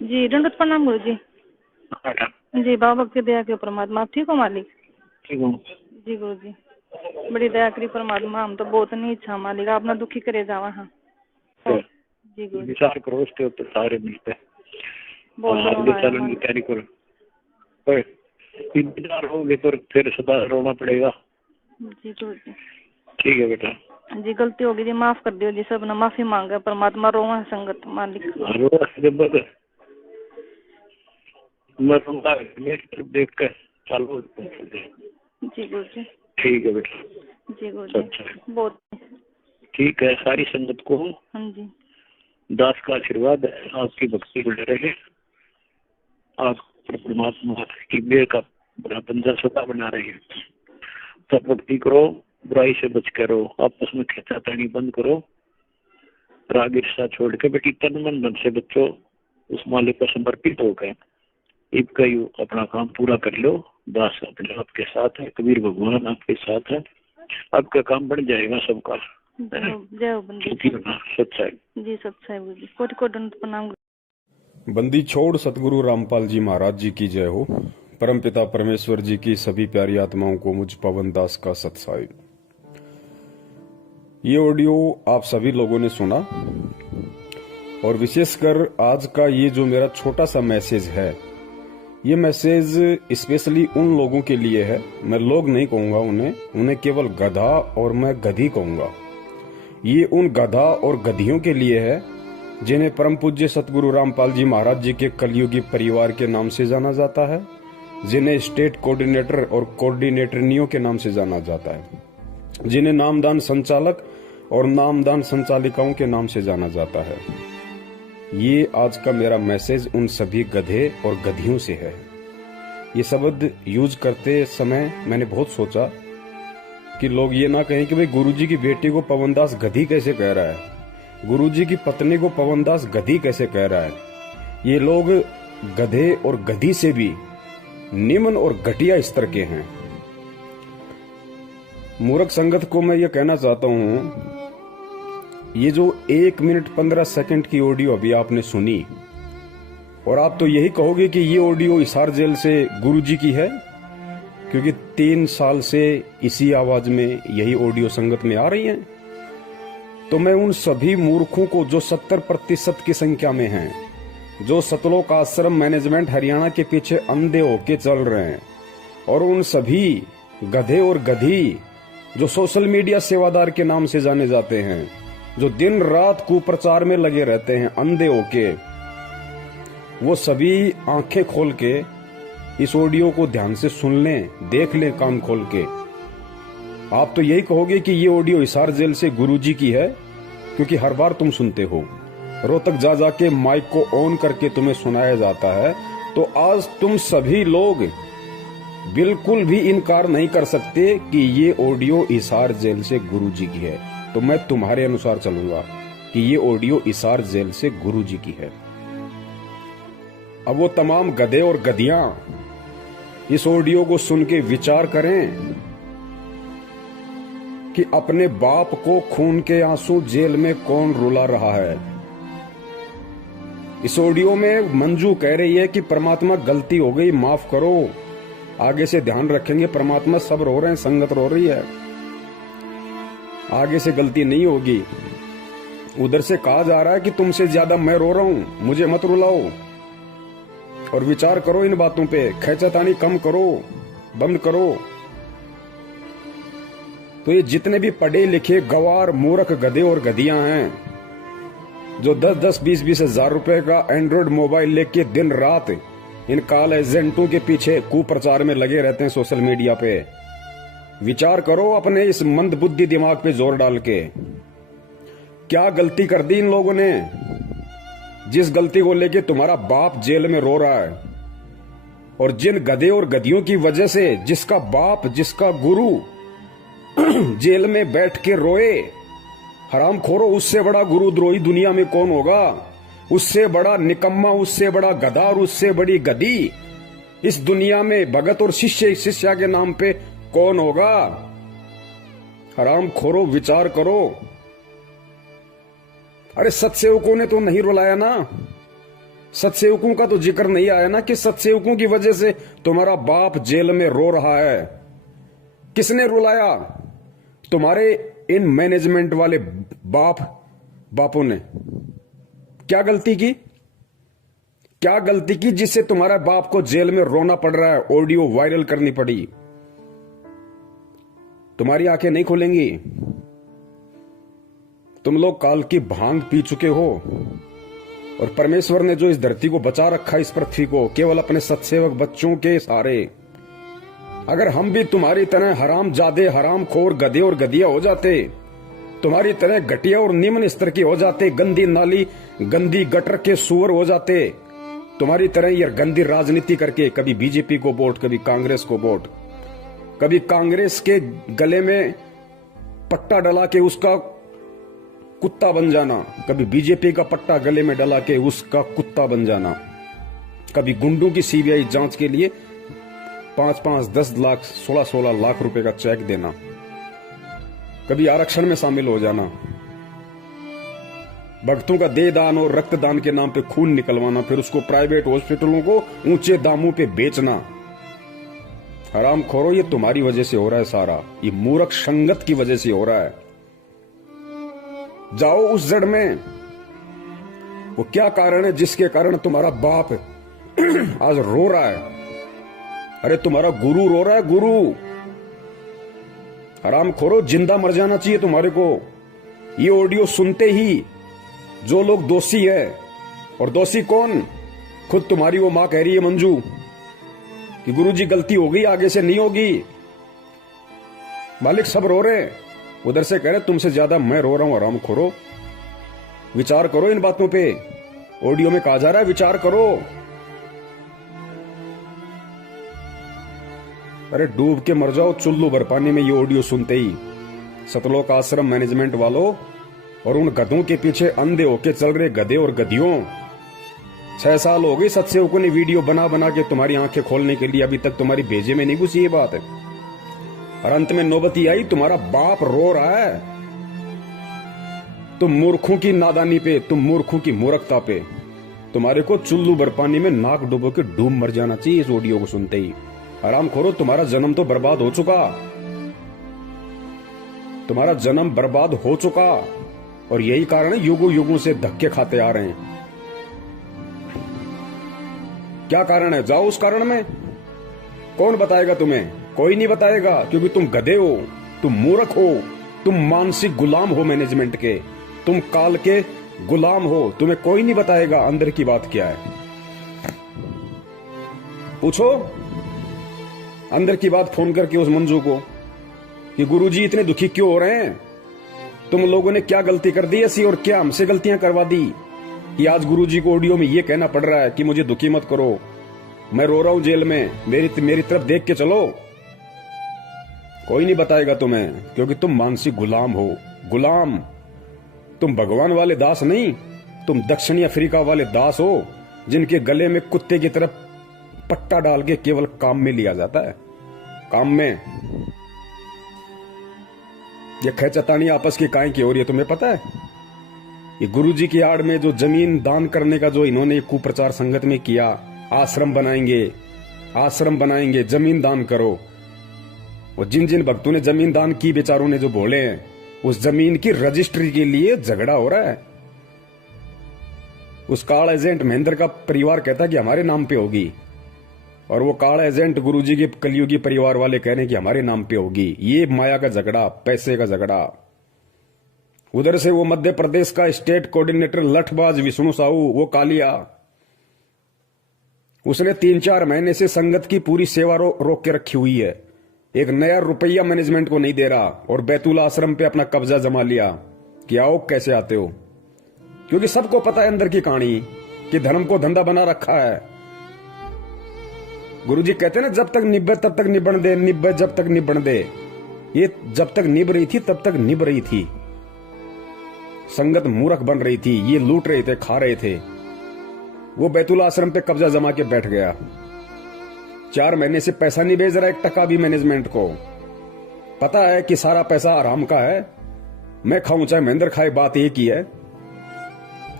जी दंडवत प्रणाम गुरु जी। बेटा जी बाबा की दया के परमात्मा। आप ठीक हो मालिक? ठीक हूँ। जी गुरु जी बड़ी दया करी परमात्मा। हम तो बहुत नहीं इच्छा मालिक आपने दुखी करे जावा। हाँ जी गुरु जी विचार करो उसके ऊपर सारे मिलते बहुत आगे रोना आया चलने की मालिक। तैयारी करो। पर इंतजार होगे तो फिर सदा रोना पड़ेगा। जी गुरु जी ठीक है बेटा। जी गलती होगी जी माफ कर दियो जी। सब ने माफी मांगे परमात्मा। रोवा है संगत मालिक। जब मैं रूंगा देख कर चालू। जी गुरु जी। ठीक है बेटा। जी गुरु जी अच्छा बहुत। ठीक है। सारी संगत को हाँ जी दास का आशीर्वाद है। आपकी भक्ति बढ़ रहे। आप परमात्मा की मेहर का बड़ा बंदा सदा बना रहे हैं। तब भक्ति करो, बुराई से बच करो, आपस में खींचातानी बंद करो, राग ईर्ष्या छोड़ के बेटी तन मन धन से बच्चों उस मालिक को समर्पित होकर इनका यू अपना काम पूरा कर लो। दास अपने आपके साथ है, कबीर भगवान आपके साथ है। आपका काम बढ़ जाएगा सबका। जय हो बंदी सच्चाई जी सच्चाई गुरु जी। कोटि कोटि दंडवत प्रणाम। बंदी छोड़ सतगुरु रामपाल जी महाराज जी की जय हो। परमपिता परमेश्वर जी की सभी प्यारी आत्माओं को मुझ पवन दास का सत्साई। ये ऑडियो आप सभी लोगों ने सुना और विशेषकर आज का ये जो मेरा छोटा सा मैसेज है, ये मैसेज स्पेशली उन लोगों के लिए है। मैं लोग नहीं कहूंगा उन्हें केवल गधा और मैं गधी कहूंगा। ये उन गधा और गधियों के लिए है जिन्हें परम पूज्य सतगुरु रामपाल जी महाराज जी के कलयुगी परिवार के नाम से जाना जाता है, जिन्हें स्टेट कोऑर्डिनेटर और कोऑर्डिनेटरनियों के नाम से जाना जाता है, जिन्हें नामदान संचालक और नामदान संचालिकाओं के नाम से जाना जाता है। ये आज का मेरा मैसेज उन सभी गधे और गधियों से है। ये शब्द यूज करते समय मैंने बहुत सोचा कि लोग ये ना कहें कि भाई गुरुजी की बेटी को पवनदास गधी कैसे कह रहा है, गुरुजी की पत्नी को पवनदास गधी कैसे कह रहा है। ये लोग गधे और गधी से भी निम्न और घटिया स्तर के हैं। मूर्ख संगत को मैं ये कहना चाहता हूं, ये जो 1 मिनट 15 सेकंड की ऑडियो अभी आपने सुनी और आप तो यही कहोगे कि ये ऑडियो हिसार जेल से गुरुजी की है, क्योंकि 3 साल से इसी आवाज में यही ऑडियो संगत में आ रही है। तो मैं उन सभी मूर्खों को जो 70% की संख्या में हैं, जो सतलोक आश्रम मैनेजमेंट हरियाणा के पीछे अंधे होके चल रहे हैं, और उन सभी गधे और गधी जो सोशल मीडिया सेवादार के नाम से जाने जाते हैं, जो दिन रात कुप्रचार में लगे रहते हैं अंधे होके, वो सभी आंखें खोल के इस ऑडियो को ध्यान से सुन लें, देख लें कान खोल के। आप तो यही कहोगे कि ये ऑडियो हिसार जेल से गुरुजी की है, क्योंकि हर बार तुम सुनते हो, रोहतक जा जाके माइक को ऑन करके तुम्हें सुनाया जाता है। तो आज तुम सभी लोग बिल्कुल भी इनकार नहीं कर सकते कि ये ऑडियो हिसार जेल से गुरुजी की है। तो मैं तुम्हारे अनुसार चलूंगा कि ये ऑडियो हिसार जेल से गुरुजी की है। अब वो तमाम गधे और गधियां इस ऑडियो को सुन के विचार करें कि अपने बाप को खून के आंसू जेल में कौन रुला रहा है। इस ऑडियो में मंजू कह रही है कि परमात्मा गलती हो गई, माफ करो, आगे से ध्यान रखेंगे। परमात्मा सब रो रहे हैं, संगत रो रही है, आगे से गलती नहीं होगी। उधर से कहा जा रहा है कि तुमसे ज्यादा मैं रो रहा हूं, मुझे मत रुलाओ। और विचार करो इन बातों पे, खैचतानी कम करो, बंद करो। तो ये जितने भी पढ़े लिखे गवार मूर्ख गधे और गधियां हैं, जो 10-10, 20-20 हजार रुपए का एंड्रॉइड मोबाइल लेके दिन रात इन काल एजेंटों के पीछे कुप्रचार में लगे रहते हैं सोशल मीडिया पे, विचार करो अपने इस मंद बुद्धि दिमाग पे जोर डाल के। क्या गलती कर दी इन लोगों ने, जिस गलती को लेके तुम्हारा बाप जेल में रो रहा है? और जिन गधे और गधियों की वजह से जिसका बाप, जिसका गुरु जेल में बैठ के रोए, हराम खोरो, उससे बड़ा गुरुद्रोही दुनिया में कौन होगा? उससे बड़ा निकम्मा, उससे बड़ा गधा और उससे बड़ी गधी इस दुनिया में भगत और शिष्या के नाम पे कौन होगा? हराम खोरो, विचार करो। अरे सत्सेवकों ने तो नहीं रुलाया ना, सत्सेवकों का तो जिक्र नहीं आया ना कि सत्सेवकों की वजह से तुम्हारा बाप जेल में रो रहा है। किसने रुलाया? तुम्हारे इन मैनेजमेंट वाले बापों ने। क्या गलती की? क्या गलती की जिससे तुम्हारा बाप को जेल में रोना पड़ रहा है, ऑडियो वायरल करनी पड़ी? तुम्हारी आंखें नहीं खुलेंगी। तुम लोग काल की भांग पी चुके हो और परमेश्वर ने जो इस धरती को बचा रखा है, इस पृथ्वी को, केवल अपने सत्सेवक बच्चों के सहारे। अगर हम भी तुम्हारी तरह हराम जादे, हराम खोर, गधे और गधिया हो जाते, तुम्हारी तरह घटिया और निम्न स्तर के हो जाते, गंदी नाली, गंदी गटर के सुअर हो जाते, तुम्हारी तरह ये गंदी राजनीति करके कभी बीजेपी को वोट, कभी कांग्रेस को वोट, कभी कांग्रेस के गले में पट्टा डला के उसका कुत्ता बन जाना, कभी बीजेपी का पट्टा गले में डला के उसका कुत्ता बन जाना, कभी गुंडों की सीबीआई जांच के लिए 5-5, 10 लाख, 16-16 लाख रुपए का चेक देना, कभी आरक्षण में शामिल हो जाना, भक्तों का देह दान और रक्तदान के नाम पे खून निकलवाना, फिर उसको प्राइवेट हॉस्पिटलों को ऊंचे दामों पे बेचना। हराम खोरो, ये तुम्हारी वजह से हो रहा है सारा। ये मूर्ख संगत की वजह से हो रहा है। जाओ उस जड़ में, वो क्या कारण है जिसके कारण तुम्हारा बाप आज रो रहा है? अरे तुम्हारा गुरु रो रहा है, गुरु। हराम खोरो, जिंदा मर जाना चाहिए तुम्हारे को। ये ऑडियो सुनते ही जो लोग दोषी है, और दोषी कौन? खुद तुम्हारी वो मां कह रही है मंजू कि गुरुजी गलती हो गई, आगे से नहीं होगी। मालिक सब रो रहे हैं, उधर से कह रहे तुमसे ज्यादा मैं रो रहा हूं। हराम खोरो, विचार करो इन बातों पे। ऑडियो में कहा जा रहा है विचार करो। अरे डूब के मर जाओ चुल्लू भर पानी में ये ऑडियो सुनते ही। सतलोक आश्रम मैनेजमेंट वालों और उन गधों के पीछे अंधे होके चल रहे गधे और गधियों, 6 साल हो गए सत्सेवकों ने वीडियो बना बना के तुम्हारी आंखें खोलने के लिए, अभी तक तुम्हारी भेजे में नहीं घुसी ये बात है। और अंत में नौबती आई, तुम्हारा बाप रो रहा है। तुम मूर्खों की नादानी पे, तुम मूर्खों की मूर्खता पे, तुम्हारे को चुल्लू भर पानी में नाक डुबो के डूब मर जाना चाहिए इस ऑडियो को सुनते ही। आराम खोरो, तुम्हारा जन्म तो बर्बाद हो चुका, तुम्हारा जन्म बर्बाद हो चुका। और यही कारण है युगों युगों से धक्के खाते आ रहे हैं। क्या कारण है? जाओ उस कारण में। कौन बताएगा तुम्हें? कोई नहीं बताएगा, क्योंकि तुम गधे हो, तुम मूर्ख हो, तुम मानसिक गुलाम हो मैनेजमेंट के, तुम काल के गुलाम हो। तुम्हें कोई नहीं बताएगा अंदर की बात क्या है। पूछो अंदर की बात फोन करके उस मंजू को कि गुरुजी इतने दुखी क्यों हो रहे हैं, तुम लोगों ने क्या गलती कर दी ऐसी, और क्या हमसे गलतियां करवा दी कि आज गुरुजी को ऑडियो में ये कहना पड़ रहा है कि मुझे दुखी मत करो, मैं रो रहा हूं जेल में, मेरी तरफ देख के चलो। कोई नहीं बताएगा तुम्हें, क्योंकि तुम मानसिक गुलाम हो। गुलाम, तुम भगवान वाले दास नहीं, तुम दक्षिणी अफ्रीका वाले दास हो, जिनके गले में कुत्ते की तरफ पट्टा डाल के केवल काम में लिया जाता है। काम में ये खैचतानी आपस की काहे की हो रही है तुम्हें पता है? ये गुरुजी की आड़ में जो जमीन दान करने का जो इन्होंने कुप्रचार संगत में किया, आश्रम बनाएंगे, जमीन दान करो। और जिन जिन भक्तों ने जमीन दान की, बेचारों ने जो बोले हैं, उस जमीन की रजिस्ट्री के लिए झगड़ा हो रहा है। उस कार्ड एजेंट महेंद्र का परिवार कहता है कि हमारे नाम पे होगी, और वो कार्ड एजेंट गुरुजी के कलयुगी परिवार वाले कह रहे हैं कि हमारे नाम पे होगी। ये माया का झगड़ा, पैसे का झगड़ा। उधर से वो मध्य प्रदेश का स्टेट कोऑर्डिनेटर लठबाज विष्णु साहू, वो कालिया, उसने 3-4 महीने से संगत की पूरी सेवा रोक के रखी हुई है। एक नया रुपया मैनेजमेंट को नहीं दे रहा, और बैतूल आश्रम पे अपना कब्जा जमा लिया कि आओ कैसे आते हो, क्योंकि सबको पता है अंदर की कहानी कि धर्म को धंधा बना रखा है। गुरुजी कहते हैं ना, जब तक निब्बे तब तक निबण दे, निब्बे जब तक निबण दे। ये जब तक निभ रही थी तब तक निभ रही थी। संगत मूर्ख बन रही थी, ये लूट रहे थे, खा रहे थे। वो बैतूल आश्रम पे कब्जा जमा के बैठ गया। 4 महीने से पैसा नहीं भेज रहा, 1 टका भी मैनेजमेंट को। पता है कि सारा पैसा आराम का है, मैं खाऊं चाहे महेंद्र खाए, बात एक ही है।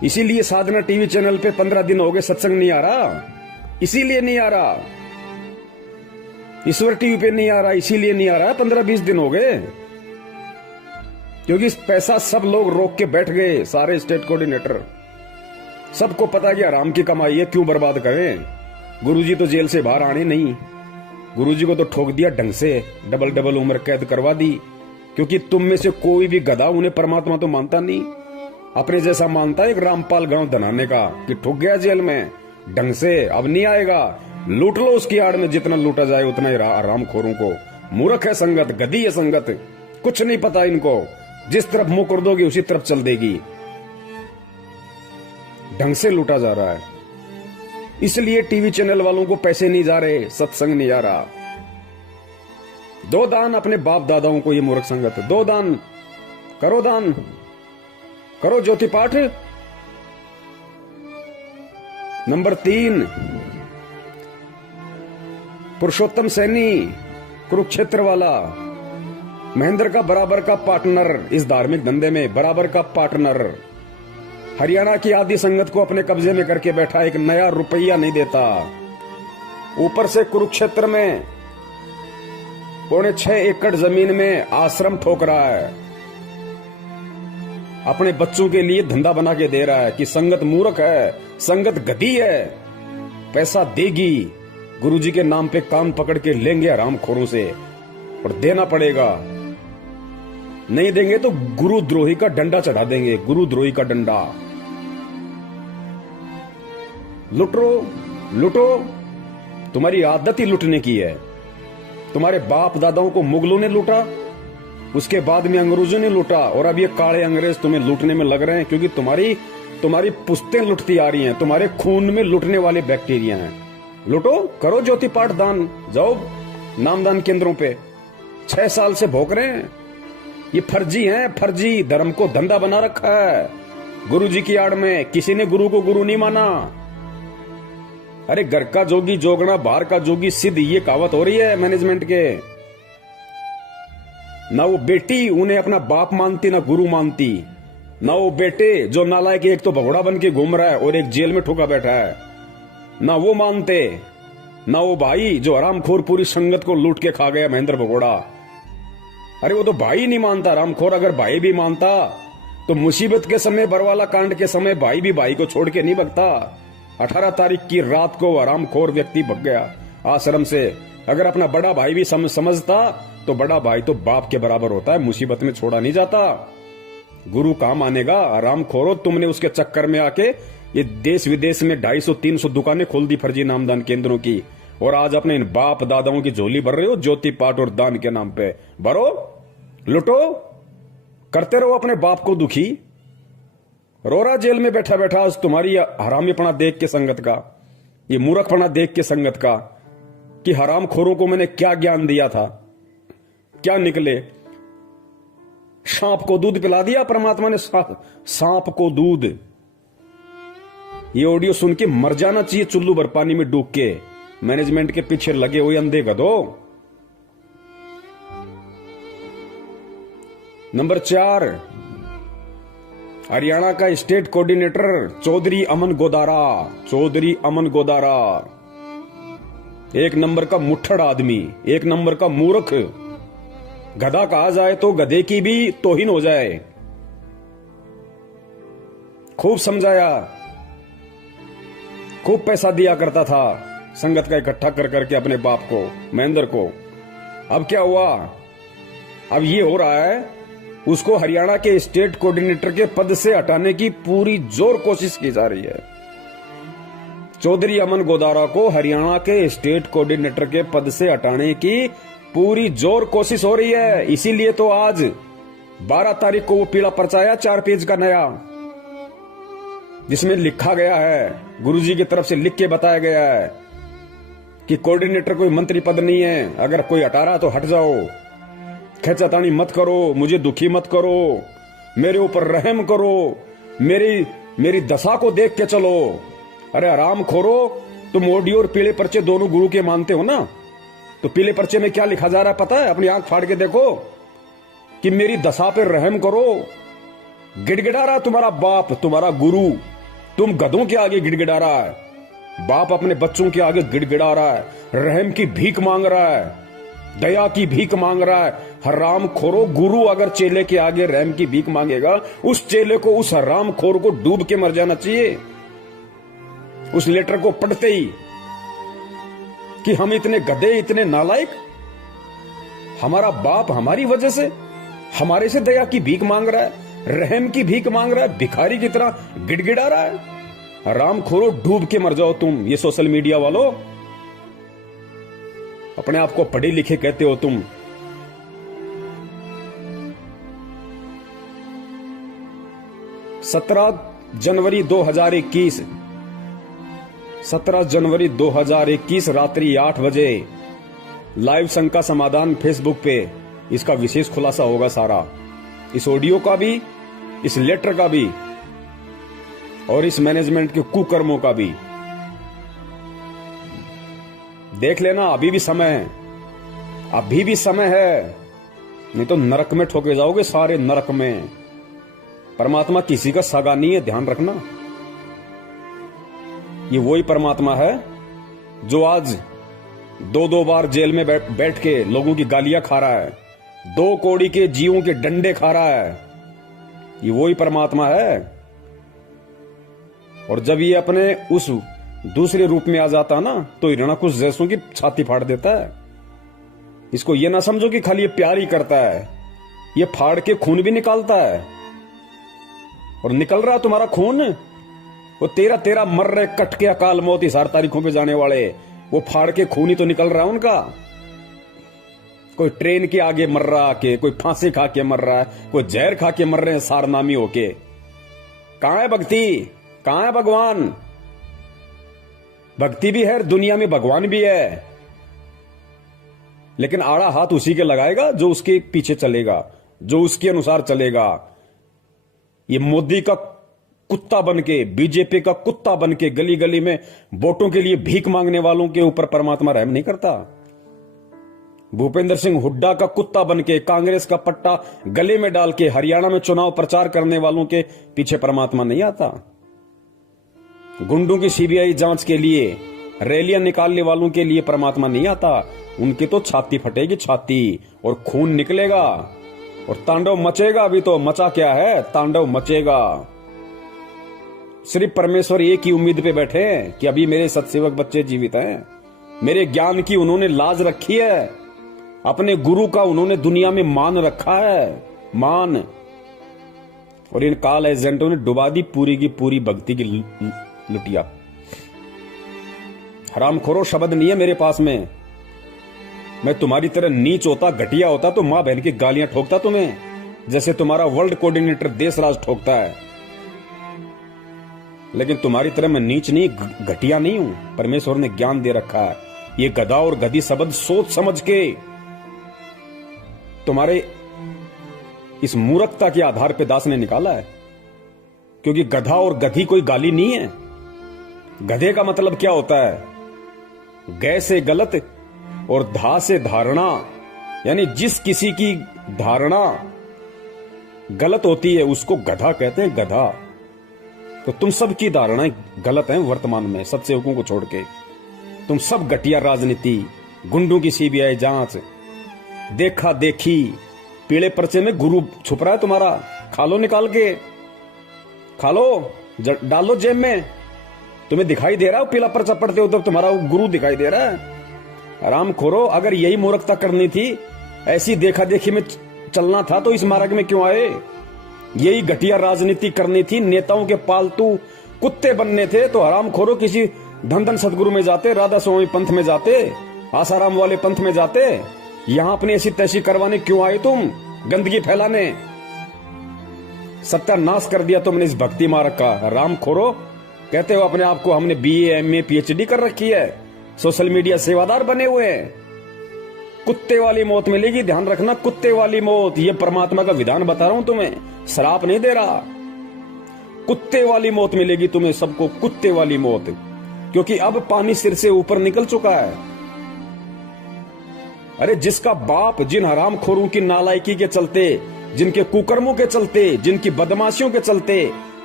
इसीलिए साधना टीवी चैनल पे 15 दिन हो गए सत्संग नहीं आ रहा, इसीलिए नहीं आ रहा। ईश्वर टीवी पे नहीं आ रहा, इसीलिए नहीं आ रहा। 15-20 दिन हो गए, क्योंकि पैसा सब लोग रोक के बैठ गए, सारे स्टेट कोऑर्डिनेटर। सबको पता कि आराम की कमाई है, क्यों बर्बाद करें। गुरुजी तो जेल से बाहर आने नहीं, गुरुजी को तो ठोक दिया ढंग से, डबल उम्र कैद करवा दी। क्योंकि तुम में से कोई भी गधा उन्हें परमात्मा तो मानता नहीं, अपने जैसा मानता है एक रामपाल गांव धनाने का, कि ठुक गया जेल में ढंग से, अब नहीं आएगा। लूट लो उसकी आड़ में, जितना लूटा जाए उतना ही आरामखोरों को। मूर्ख है संगत, गधी है संगत, कुछ नहीं पता इनको। जिस तरफ मुंह कर दोगे उसी तरफ चल देगी। ढंग से लूटा जा रहा है, इसलिए टीवी चैनल वालों को पैसे नहीं जा रहे, सत्संग नहीं आ रहा। दो दान अपने बाप दादाओं को, ये मूर्ख संगत। दो दान करो, दान करो, ज्योति पाठ। नंबर 3, पुरुषोत्तम सैनी कुरुक्षेत्र वाला, महेंद्र का बराबर का पार्टनर इस धार्मिक धंधे में, बराबर का पार्टनर। हरियाणा की आदि संगत को अपने कब्जे में करके बैठा, एक नया रुपया नहीं देता। ऊपर से कुरुक्षेत्र में 6.25 एकड़ जमीन में आश्रम ठोक रहा है, अपने बच्चों के लिए धंधा बना के दे रहा है। कि संगत मूर्ख है, संगत गधी है, पैसा देगी, गुरुजी के नाम पे कान पकड़ के लेंगे हरामखोरों से, और देना पड़ेगा। नहीं देंगे तो गुरुद्रोही का डंडा चढ़ा देंगे, गुरुद्रोही का डंडा। लुटो लुटो, तुम्हारी आदत ही लुटने की है। तुम्हारे बाप दादाओं को मुगलों ने लूटा, उसके बाद में अंग्रेजों ने लूटा, और अब ये काले अंग्रेज तुम्हें लूटने में लग रहे हैं, क्योंकि तुम्हारी पुश्तें लुटती आ रही हैं, तुम्हारे खून में लुटने वाले बैक्टीरिया हैं। लुटो, करो ज्योति पाठ दान, जाओ नामदान केंद्रों पे। 6 साल से भोग रहे हैं, ये फर्जी हैं, फर्जी धर्म को धंधा बना रखा है गुरुजी की आड़ में। किसी ने गुरु को गुरु नहीं माना। अरे घर का जोगी जोगना, बाहर का जोगी सिद्ध, ये कहावत हो रही है मैनेजमेंट के। ना वो बेटी उन्हें अपना बाप मानती, ना गुरु मानती। ना वो बेटे जो नालायक, एक तो भगोड़ा बन के घूम रहा है और एक जेल में ठुका बैठा है, ना वो मानते। ना वो भाई जो हरामखोर पूरी संगत को लूट के खा गया, महेंद्र भगोड़ा। अरे वो तो भाई नहीं मानता हरामखोर। अगर भाई भी मानता तो मुसीबत के समय, बरवाला कांड के समय, भाई भी भाई को छोड़ के नहीं भगता। 18 तारीख की रात को हरामखोर व्यक्ति भग गया आश्रम से। अगर अपना बड़ा भाई भी समझता तो बड़ा भाई तो बाप के बराबर होता है, मुसीबत में छोड़ा नहीं जाता। गुरु कहां मानेगा? हरामखोरो, तुमने उसके चक्कर में आके ये देश विदेश में 250-300 दुकानें खोल दी फर्जी नामदान केंद्रों की, और आज अपने इन बाप दादाओं की झोली भर रहे हो ज्योति पाठ और दान के नाम पे। भरो, लुटो, करते रहो अपने बाप को दुखी। रोरा जेल में बैठा बैठा आज तुम्हारी हरामीपना देख के संगत का, ये मूर्खपना देख के संगत का, कि हरामखोरों को मैंने क्या ज्ञान दिया था, क्या निकले। सांप को दूध पिला दिया परमात्मा ने, सांप को दूध। ये ऑडियो सुन के मर जाना चाहिए चुल्लू भर पानी में डूब के, मैनेजमेंट के पीछे लगे हुए अंधे गधो। नंबर 4, हरियाणा का स्टेट कोऑर्डिनेटर चौधरी अमन गोदारा। चौधरी अमन गोदारा एक नंबर का मुट्ठड़ आदमी, एक नंबर का मूर्ख। गधा कहा जाए तो गधे की भी तौहीन हो जाए। खूब समझाया, खूब पैसा दिया करता था संगत का इकट्ठा कर करके अपने बाप को, महेंद्र को। अब क्या हुआ? अब ये हो रहा है, उसको हरियाणा के स्टेट कोऑर्डिनेटर के पद से हटाने की पूरी जोर कोशिश की जा रही है। चौधरी अमन गोदारा को हरियाणा के स्टेट कोऑर्डिनेटर के पद से हटाने की पूरी जोर कोशिश हो रही है। इसीलिए तो आज 12 तारीख को वो पीला पर्चा आया 4 पेज का नया, जिसमें लिखा गया है, गुरुजी की तरफ से लिख के बताया गया है कि कोऑर्डिनेटर कोई मंत्री पद नहीं है, अगर कोई हटा रहा तो हट जाओ, खेचातानी मत करो, मुझे दुखी मत करो, मेरे ऊपर रहम करो, मेरी दशा को देख के चलो। अरे आराम खोरो, तुम ऑडियो और पीले पर्चे दोनों गुरु के मानते हो ना, तो पीले पर्चे में क्या लिखा जा रहा है पता है? अपनी आंख फाड़ के देखो कि मेरी दशा पे रहम करो। गिड़गिड़ा रहा तुम्हारा बाप, तुम्हारा गुरु, तुम गधों के आगे गिड़गिड़ा रहा है, बाप अपने बच्चों के आगे गिड़गिड़ा रहा है, रहम की भीख मांग रहा है, दया की भीख मांग रहा है। हराम खोरो, गुरु अगर चेले के आगे रहम की भीख मांगेगा, उस चेले को, उस हराम खोर को डूब के मर जाना चाहिए उस लेटर को पढ़ते ही, कि हम इतने गधे, इतने नालायक, हमारा बाप हमारी वजह से हमारे से दया की भीख मांग रहा है, रहम की भीख मांग रहा है, भिखारी की तरह गिड़गिड़ा रहा है। हराम खोरो, डूब के मर जाओ तुम। ये सोशल मीडिया वालों, अपने आप को पढ़े लिखे कहते हो तुम। जनवरी 2021 रात्रि 8 बजे लाइव संघ का समाधान फेसबुक पे इसका विशेष खुलासा होगा सारा, इस ऑडियो का भी, इस लेटर का भी और इस मैनेजमेंट के कुकर्मों का भी। देख लेना, अभी भी समय है, अभी भी समय है, नहीं तो नरक में ठोके जाओगे, सारे नरक में। परमात्मा किसी का सगा नहीं है, ध्यान रखना। ये वही परमात्मा है जो आज 2-2 बार जेल में बैठ के लोगों की गालियां खा रहा है, 2 कौड़ी के जीवों के डंडे खा रहा है। ये वही परमात्मा है। और जब ये अपने उस दूसरे रूप में आ जाता ना, तो हिरणाकुश जैसों की छाती फाड़ देता है। इसको ये ना समझो कि खाली ये प्यार ही करता है, ये फाड़ के खून भी निकालता है। और निकल रहा तुम्हारा खून, वो 13 मर रहे कट के अकाल मौत इस 8 तारीखों पे जाने वाले, वो फाड़ के खून ही तो निकल रहा है उनका। कोई ट्रेन के आगे मर रहा के, कोई फांसी खा के मर रहा है, कोई जहर खा के मर रहे हैं सारनामी होके। कहां है भक्ति, कहां है भगवान? भक्ति भी है, दुनिया में भगवान भी है, लेकिन आड़ा हाथ उसी के लगाएगा जो उसके पीछे चलेगा, जो उसके अनुसार चलेगा। ये मोदी का कुत्ता बनके, बीजेपी का कुत्ता बनके गली गली में वोटों के लिए भीख मांगने वालों के ऊपर परमात्मा रहम नहीं करता। भूपेंद्र सिंह हुड्डा का कुत्ता बनके, कांग्रेस का पट्टा गले में डाल के हरियाणा में चुनाव प्रचार करने वालों के पीछे परमात्मा नहीं आता। गुंडों की सीबीआई जांच के लिए रैलियां निकालने वालों के लिए परमात्मा नहीं आता। उनकी तो छाती फटेगी, छाती, और खून निकलेगा और तांडव मचेगा। अभी तो मचा क्या है, तांडव मचेगा। सिर्फ परमेश्वर एक ही उम्मीद पे बैठे हैं कि अभी मेरे सत्सेवक बच्चे जीवित हैं, मेरे ज्ञान की उन्होंने लाज रखी है, अपने गुरु का उन्होंने दुनिया में मान रखा है, मान। और इन काल एजेंटों ने डुबा दी पूरी की पूरी भक्ति की लुटिया। हरामखोरो शब्द नहीं है मेरे पास में। मैं तुम्हारी तरह नीच होता, घटिया होता तो मां बहन की गालियां ठोकता तुम्हें, जैसे तुम्हारा वर्ल्ड कोऑर्डिनेटर देशराज ठोकता है। लेकिन तुम्हारी तरह मैं नीच नहीं, घटिया नहीं हूं। परमेश्वर ने ज्ञान दे रखा है। ये गधा और गधी शब्द सोच समझ के तुम्हारे इस मूर्खता के आधार पे दास ने निकाला है। क्योंकि गधा और गधी कोई गाली नहीं है। गधे का मतलब क्या होता है? गै से गलत और धा से धारणा, यानी जिस किसी की धारणा गलत होती है उसको गधा कहते हैं, गधा। तो तुम सब की धारणाएं गलत हैं वर्तमान में, सत्सेवकों को छोड़ के। तुम सब घटिया राजनीति, गुंडों की सीबीआई जांच, देखा देखी, पीले पर्चे में गुरु छुप रहा है तुम्हारा। खा लो, निकाल के खा लो, डालो जेब में। तुम्हें दिखाई दे रहा है पीला पर्चा पढ़ते हो तब तुम्हारा गुरु दिखाई दे रहा है। आराम खोरो, अगर यही मूर्खता करनी थी, ऐसी देखा देखी में चलना था, तो इस मार्ग में क्यों आए? यही घटिया राजनीति करनी थी, नेताओं के पालतू कुत्ते बनने थे, तो हराम खोरो किसी धन सदगुरु में जाते, राधा स्वामी पंथ में जाते, आसाराम वाले पंथ में जाते। यहां अपनी ऐसी तैसी करवाने क्यों आए तुम? गंदगी फैलाने। सत्यानाश कर दिया तुमने इस भक्ति मार्ग का। हराम खोरो, कहते हो अपने आप को हमने BA MA PhD कर रखी है, सोशल मीडिया सेवादार बने हुए हैं। कुत्ते वाली मौत मिलेगी, ध्यान रखना, कुत्ते वाली मौत। ये परमात्मा का विधान बता रहा हूं तुम्हें, श्राप नहीं दे रहा। कुत्ते वाली मौत मिलेगी तुम्हें सबको, कुत्ते वाली मौत। क्योंकि अब पानी सिर से ऊपर निकल चुका है। अरे जिसका बाप जिन हरामखोरों की नालायकी के चलते, जिनके कुकर्मों के चलते, जिनकी बदमाशियों के चलते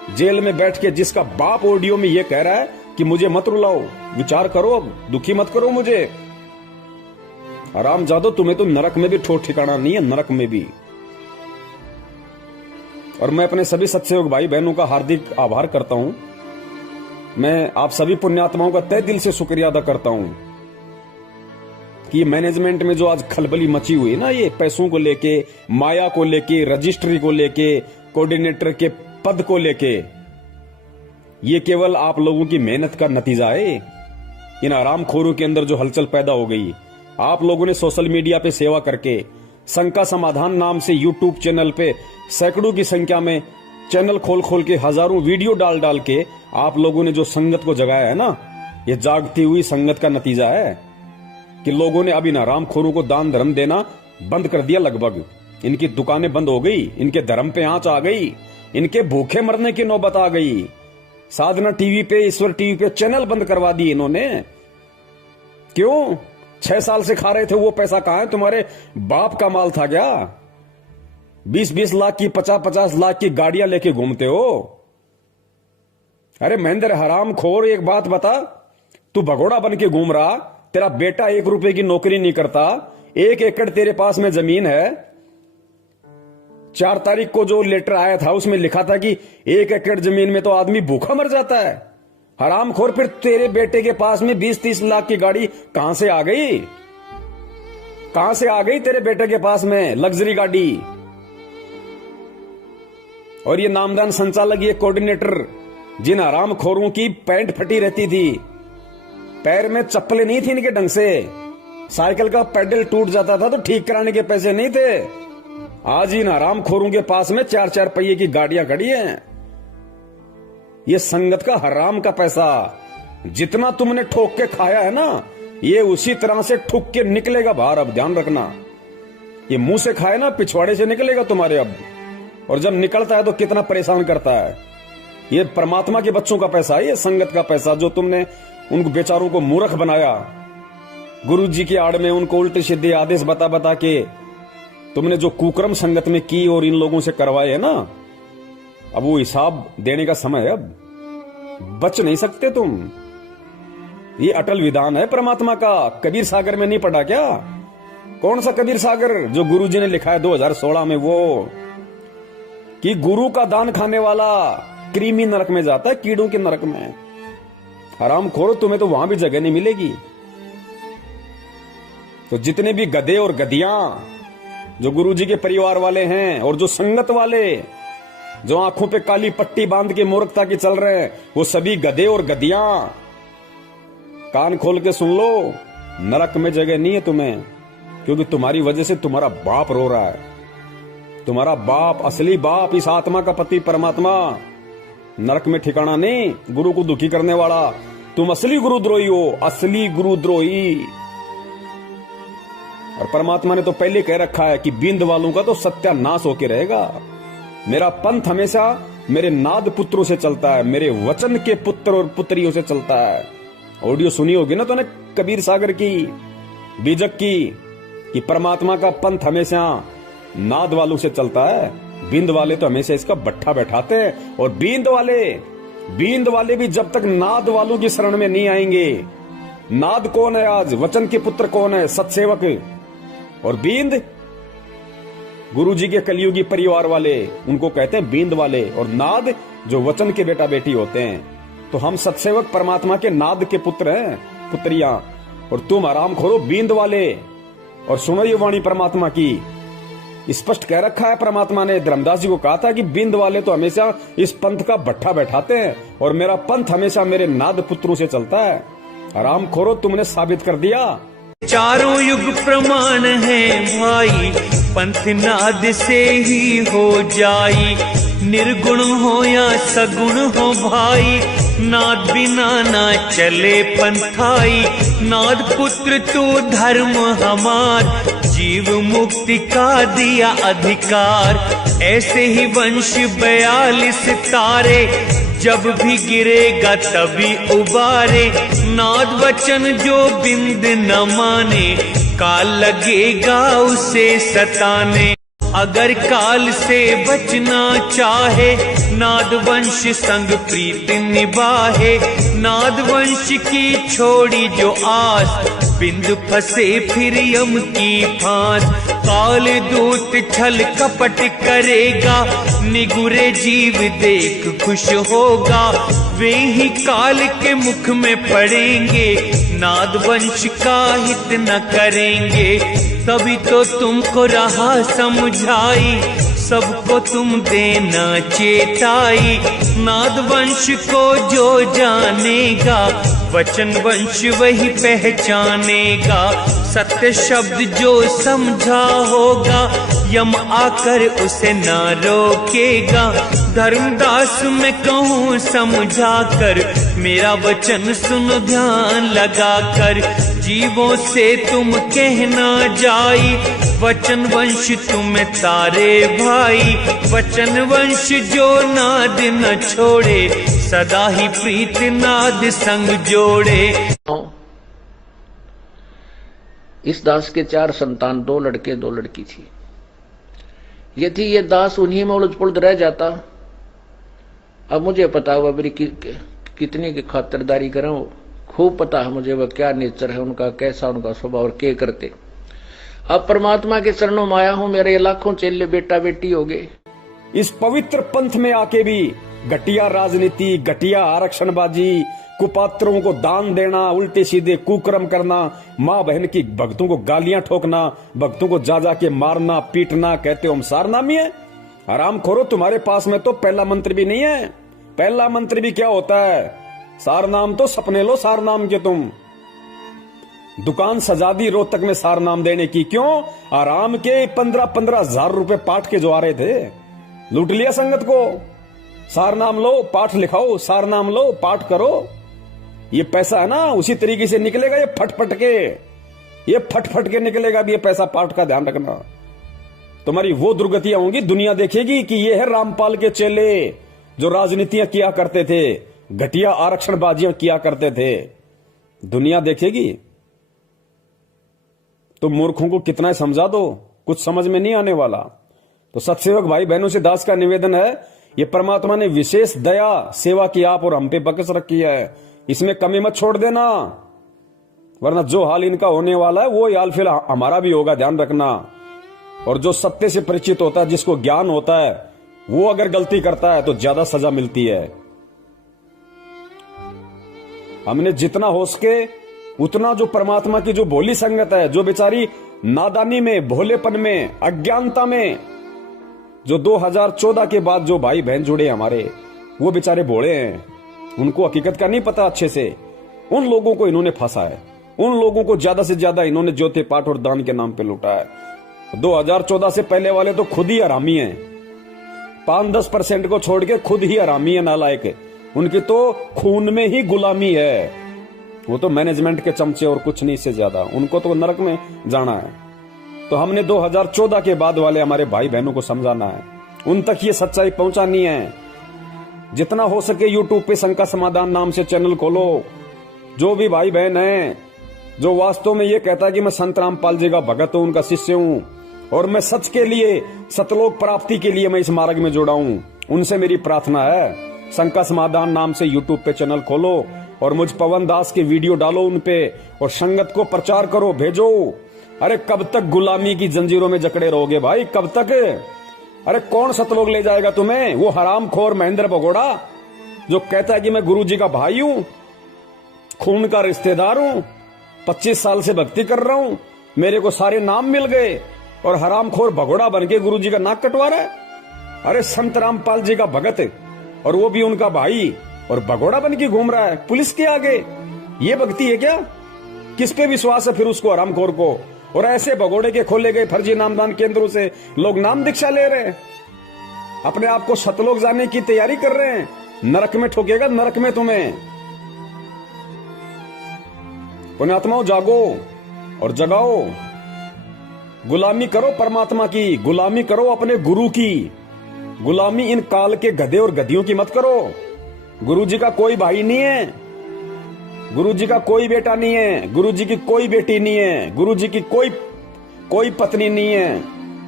जेल में बैठ के जिसका बाप ऑडियो में ये कह रहा है कि मुझे मत रुलाओ, विचार करो, अब दुखी मत करो मुझे। हरामजादो, तुम्हें तो नरक में भी ठोर ठिकाना नहीं है, नरक में भी। और मैं अपने सभी सत्संग भाई बहनों का हार्दिक आभार करता हूं। मैं आप सभी पुण्यात्माओं का तहे दिल से शुक्रिया अदा करता हूं कि मैनेजमेंट में जो आज खलबली मची हुई है ना, ये पैसों को लेके, माया को लेके, रजिस्ट्री को लेके, कोऑर्डिनेटर के पद को लेके, ये केवल आप लोगों की मेहनत का नतीजा है। इन आरामखोरों के अंदर जो हलचल पैदा हो गई, आप लोगों ने सोशल मीडिया पे सेवा करके, शंका समाधान नाम से यूट्यूब चैनल पे सैकड़ों की संख्या में चैनल खोल खोल के, हजारों वीडियो डाल डाल के आप लोगों ने जो संगत को जगाया है ना, ये जागती हुई संगत का नतीजा है कि लोगों ने अब इन हरामखोरों को दान धर्म देना बंद कर दिया। लगभग इनकी दुकानें बंद हो गई, इनके धर्म पे आंच आ गई, इनके भूखे मरने की नौबत आ गई। साधना टीवी पे, ईश्वर टीवी पे चैनल बंद करवा दिए इन्होंने। क्यों? 6 साल से खा रहे थे, वो पैसा कहां है? तुम्हारे बाप का माल था क्या? 20-20 लाख की, 50-50 लाख की गाड़ियां लेके घूमते हो। अरे महेंद्र हरामखोर, एक बात बता, तू भगोड़ा बन के घूम रहा, तेरा बेटा 1 रुपए की नौकरी नहीं करता, 1 एकड़ तेरे पास में जमीन है। 4 तारीख को जो लेटर आया था उसमें लिखा था कि 1 एकड़ जमीन में तो आदमी भूखा मर जाता है। हरामखोर, फिर तेरे बेटे के पास में 20-30 लाख की गाड़ी कहां से आ गई? कहां से आ गई तेरे बेटे के पास में लग्जरी गाड़ी? और ये नामदान संचालक, ये कोऑर्डिनेटर, जिन हरामखोरों की पैंट फटी रहती थी, पैर में चप्पलें नहीं थी इनके ढंग से, साइकिल का पेडल टूट जाता था तो ठीक कराने के पैसे नहीं थे, आज इन हरामखोरों के पास में 4-4 पहिए की गाड़ियां खड़ी हैं। ये संगत का हराम का पैसा जितना तुमने ठोक के खाया है ना, ये उसी तरह से ठुक के निकलेगा बाहर। अब ध्यान रखना, ये मुंह से खाए ना, पिछवाड़े से निकलेगा तुम्हारे अब। और जब निकलता है तो कितना परेशान करता है। ये परमात्मा के बच्चों का पैसा है, ये संगत का पैसा, जो तुमने उनको बेचारों को मूर्ख बनाया, गुरु जी की आड़ में उनको उल्टे सीधे आदेश बता बता के तुमने जो कुकर्म संगत में की और इन लोगों से करवाए है ना, अब वो हिसाब देने का समय है। अब बच नहीं सकते तुम। ये अटल विधान है परमात्मा का। कबीर सागर में नहीं पढ़ा क्या? कौन सा कबीर सागर जो गुरु जी ने लिखा है 2016 में, वो कि गुरु का दान खाने वाला कृमि नरक में जाता है, कीड़ों के नरक में। हरामखोरो, तुम्हें तो वहां भी जगह नहीं मिलेगी। तो जितने भी गधे और गधियां जो गुरु जी के परिवार वाले हैं और जो संगत वाले जो आंखों पे काली पट्टी बांध के मूर्खता की चल रहे हैं, वो सभी गधे और गधियां कान खोल के सुन लो, नरक में जगह नहीं है तुम्हें। क्योंकि तुम्हारी वजह से तुम्हारा बाप रो रहा है। तुम्हारा बाप, असली बाप, इस आत्मा का पति परमात्मा, नरक में ठिकाना नहीं। गुरु को दुखी करने वाला तुम असली गुरुद्रोही हो, असली गुरुद्रोही। और परमात्मा ने तो पहले कह रखा है कि बिंद वालों का तो सत्यानाश होके रहेगा। मेरा पंथ हमेशा मेरे नाद पुत्रों से चलता है, मेरे वचन के पुत्र और पुत्रियों से चलता है। ऑडियो सुनी होगी ना तूने कबीर सागर की, बीजक की, कि परमात्मा का पंथ हमेशा नाद वालों से चलता है। बिंद वाले तो हमेशा इसका बट्ठा बैठाते हैं। और बिंद वाले भी जब तक नाद वालों की शरण में नहीं आएंगे। नाद कौन है आज? वचन के पुत्र कौन है? सत्सेवक। और बींद गुरु जी के कलियुगी परिवार वाले, उनको कहते हैं बींद वाले। और नाद जो वचन के बेटा बेटी होते हैं। तो हम सत्सेवक परमात्मा के नाद के पुत्र हैं, पुत्रियां। और तुम आराम खोरो बींद वाले। और सुनो ये वाणी परमात्मा की, स्पष्ट कह रखा है परमात्मा ने। धर्मदास जी को कहा था कि बिंद वाले तो हमेशा इस पंथ का भट्ठा बैठाते हैं और मेरा पंथ हमेशा मेरे नाद पुत्रों से चलता है। आराम खोरो, तुमने साबित कर दिया। चारों युग प्रमाण है भाई, पंथ नाद से ही हो जाई। निर्गुण हो या सगुण हो भाई, नाद बिना ना चले पंथाई। नाद पुत्र तू धर्म हमार, जीव मुक्ति का दिया अधिकार। ऐसे ही वंश 42 तारे, जब भी गिरेगा तभी उबारे। नाद वचन जो बिंद न माने, काल लगेगा उसे सताने। अगर काल से बचना चाहे, नादवंश संग प्रीत निभाहे। नादवंश की छोड़ी जो आस, बिंदु फंसे फिर यम की फांस। काल दूत छल कपट करेगा, निगुरे जीव देख खुश होगा। वे ही काल के मुख में पड़ेंगे, नादवंश का हित न करेंगे। तभी तो तुमको रहा समझाई, सबको तुम देना चेताई। नादवंश को जो जानेगा, वचन वंश वही पहचानेगा। सत्य शब्द जो समझा होगा, यम आकर उसे ना रोकेगा। धर्मदास मैं कहूँ समझा कर, मेरा वचन सुन ध्यान लगा कर। जीवों से तुम कहना जाई, वचन वंश तुम्हें तारे भाई। वचन वंश जो नाद न छोड़े, सदा ही प्रीत नाद संग जोड़े। इस दास के 4 संतान, 2 लड़के 2 लड़की थी। यदि ये दास उन्हीं में उलझ पुलझ रह जाता, अब मुझे पता हुआ मेरी कितनी की खातिरदारी करें, खूब पता है मुझे वह क्या नेचर है उनका, कैसा उनका स्वभाव और क्या करते। अब परमात्मा के चरणों में आया हूं, मेरे लाखों चेले बेटा बेटी हो गए। इस पवित्र पंथ में आके भी घटिया राजनीति, घटिया आरक्षणबाजी, कुपात्रों को दान देना, उल्टे सीधे कुकर्म करना, माँ बहन की भक्तों को गालियां ठोकना, भक्तों को जा के मारना पीटना, कहते हो हम सारनामी है। आराम खोरो, तुम्हारे पास में तो पहला मंत्र भी नहीं है। पहला मंत्र भी क्या होता है? सारनाम तो सपने लो सारनाम के तुम। दुकान सजा दी रोहतक में सारनाम देने की, क्यों? आराम के 15-15 हजार रुपए पाठ के जो आ रहे थे, लूट लिया संगत को। सारनाम लो, पाठ लिखाओ, सारनाम लो, पाठ करो। ये पैसा है ना, उसी तरीके से निकलेगा, ये फट के निकलेगा भी ये पैसा। पाठ का ध्यान रखना, तुम्हारी वो दुर्गतियां होंगी, दुनिया देखेगी कि ये है रामपाल के चेले जो राजनीतियां किया करते थे, घटिया आरक्षणबाजियां किया करते थे। दुनिया देखेगी। तो मूर्खों को कितना समझा दो, कुछ समझ में नहीं आने वाला। तो सत्सेवक भाई बहनों से दास का निवेदन है, ये परमात्मा ने विशेष दया सेवा की आप और हम पे बकस रखी है, इसमें कमी मत छोड़ देना, वरना जो हाल इनका होने वाला है वो हाल फिर हमारा भी होगा, ध्यान रखना। और जो सत्य से परिचित होता है, जिसको ज्ञान होता है, वो अगर गलती करता है तो ज्यादा सजा मिलती है। हमने जितना हो सके उतना जो परमात्मा की जो भोली संगत है, जो बेचारी नादानी में, भोलेपन में, अज्ञानता में, जो 2014 के बाद जो भाई बहन जुड़े हमारे, वो बेचारे भोले हैं, उनको हकीकत का नहीं पता अच्छे से। उन लोगों को इन्होंने फंसा है, उन लोगों को ज्यादा से ज्यादा इन्होंने ज्योति पाठ और दान के नाम पे लूटा है। 2014 से पहले वाले तो खुद ही हरामी हैं, 5-10% को छोड़ के खुद ही हरामी है, नालायक। उनकी तो खून में ही गुलामी है, वो तो मैनेजमेंट के चमचे और कुछ नहीं, इससे ज्यादा उनको तो नरक में जाना है। तो हमने 2014 के बाद वाले हमारे भाई बहनों को समझाना है, उन तक ये सच्चाई पहुंचानी है। जितना हो सके यूट्यूब पे शंका समाधान नाम से चैनल खोलो। जो भी भाई बहन है जो वास्तव में ये कहता है कि मैं संत रामपाल जी का भगत हूं, उनका शिष्य हूं, और मैं सच के लिए, सतलोक प्राप्ति के लिए मैं इस मार्ग में जुड़ा हूं, उनसे मेरी प्रार्थना है, शंका समाधान नाम से यूट्यूब पे चैनल खोलो और मुझ पवन दास के वीडियो डालो उन पे, और संगत को प्रचार करो, भेजो। अरे कब तक गुलामी की जंजीरों में जकड़े रहोगे भाई, कब तक? अरे कौन सतलोक ले जाएगा तुम्हें? वो हरामखोर महेंद्र भगोड़ा जो कहता है कि मैं गुरु जी का भाई हूं, खून का रिश्तेदार हूं, 25 साल से भक्ति कर रहा हूं, मेरे को सारे नाम मिल गए, और हरामखोर भगोड़ा बन के गुरु जी का नाक कटवा रहा है। अरे संत रामपाल जी का भगत, और वो भी उनका भाई, और भगोड़ा बन के घूम रहा है पुलिस के आगे। ये भक्ति है क्या? किस पे विश्वास है फिर उसको, हरामखोर को? और ऐसे भगोड़े के खोले गए फर्जी नामदान केंद्रों से लोग नाम दीक्षा ले रहे हैं, अपने आप को सतलोक जाने की तैयारी कर रहे हैं। नरक में ठोकेगा, नरक में तुम्हें। पुण्यात्माओं, जागो और जगाओ, गुलामी करो परमात्मा की, गुलामी करो अपने गुरु की, गुलामी इन काल के गधे और गधियों की मत करो। गुरु जी का कोई भाई नहीं है, गुरु जी का कोई बेटा नहीं है, गुरु जी की कोई बेटी नहीं है, गुरु जी की कोई पत्नी नहीं है।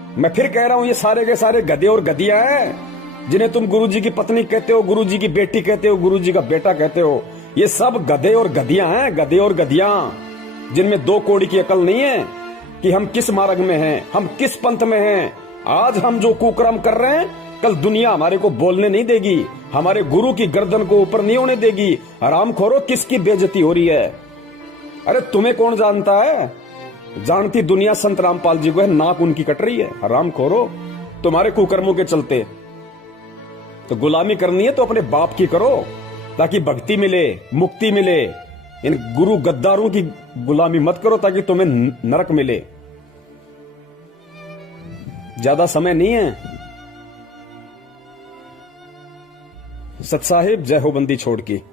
मैं फिर कह रहा हूं, ये सारे के सारे गधे और गधियां हैं जिन्हें तुम गुरुजी की पत्नी कहते हो, गुरुजी की बेटी कहते हो, गुरुजी का बेटा कहते हो। ये सब गधे और गधियां हैं, गधे और गधियां, जिनमें 2 कौड़ी की अकल नहीं है कि हम किस मार्ग में हैं, हम किस पंथ में हैं। आज हम जो कुकर्म कर रहे हैं, कल दुनिया हमारे को बोलने नहीं देगी, हमारे गुरु की गर्दन को ऊपर नहीं होने देगी। हराम खोरो, किसकी बेइज्जती हो रही है? अरे तुम्हें कौन जानता है? जानती दुनिया संत रामपाल जी को है, नाक उनकी कट रही है। हराम खोरो, तुम्हारे कुकर्मों के चलते। तो गुलामी करनी है तो अपने बाप की करो, ताकि भक्ति मिले, मुक्ति मिले। इन गुरु गद्दारों की गुलामी मत करो ताकि तुम्हें नरक मिले। ज्यादा समय नहीं है। सत साहिब, जय हो बंदी छोड़ की।